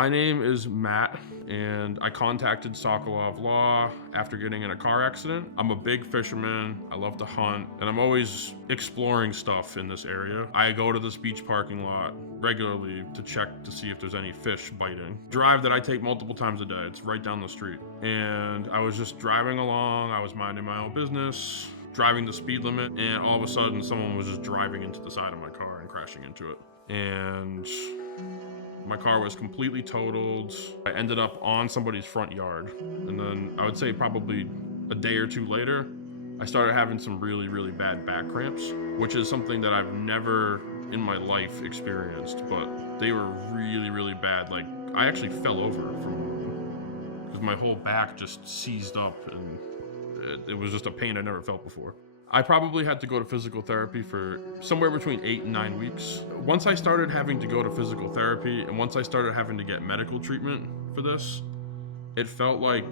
My name is Matt, and I contacted Sokolove Law after getting in a car accident. I'm a big fisherman, I love to hunt, and I'm always exploring stuff in this area. I go to this beach parking lot regularly to check to see if there's any fish biting. Drive that I take multiple times a day, it's right down the street. And I was just driving along, I was minding my own business, driving the speed limit, and all of a sudden someone was just driving into the side of my car and crashing into it. And my car was completely totaled. I ended up on somebody's front yard. And then I would say probably a day or two later, I started having some really, really bad back cramps, which is something that I've never in my life experienced, but they were really, really bad. Like, I actually fell over because my whole back just seized up, and it was just a pain I never felt before. I probably had to go to physical therapy for somewhere between 8 and 9 weeks. Once I started having to go to physical therapy and once I started having to get medical treatment for this, it felt like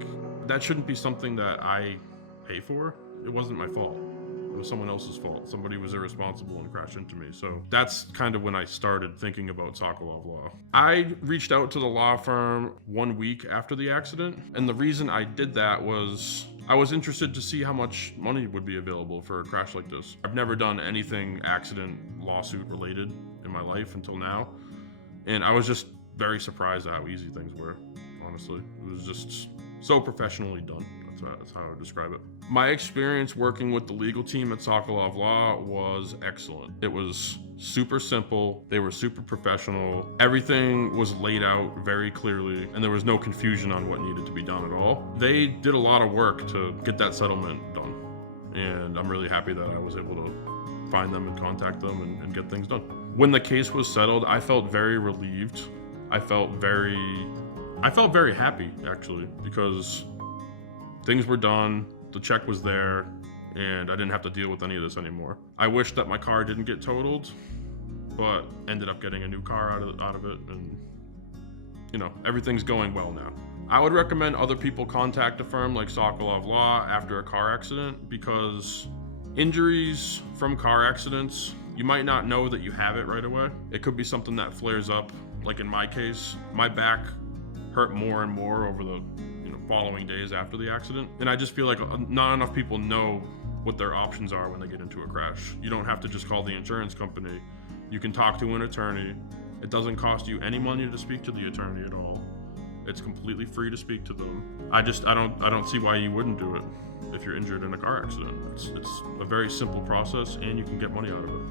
that shouldn't be something that I pay for. It wasn't my fault. It was someone else's fault. Somebody was irresponsible and crashed into me. So that's kind of when I started thinking about Sokolove Law. I reached out to the law firm 1 week after the accident, and the reason I did that was I was interested to see how much money would be available for a crash like this. I've never done anything accident lawsuit related in my life until now. And I was just very surprised at how easy things were, honestly. It was just so professionally done. That's how I would describe it. My experience working with the legal team at Sokolove Law was excellent. It was super simple. They were super professional. Everything was laid out very clearly, and there was no confusion on what needed to be done at all. They did a lot of work to get that settlement done, and I'm really happy that I was able to find them and contact them and get things done. When the case was settled, I felt very relieved. I felt very happy, actually, because things were done, the check was there, and I didn't have to deal with any of this anymore. I wish that my car didn't get totaled, but ended up getting a new car out of it, and everything's going well now. I would recommend other people contact a firm like Sokolove Law after a car accident, because injuries from car accidents, you might not know that you have it right away. It could be something that flares up. Like in my case, my back hurt more and more over the following days after the accident. And I just feel like not enough people know what their options are when they get into a crash. You don't have to just call the insurance company. You can talk to an attorney. It doesn't cost you any money to speak to the attorney at all. It's completely free to speak to them. I don't see why you wouldn't do it if you're injured in a car accident. It's a very simple process, and you can get money out of it.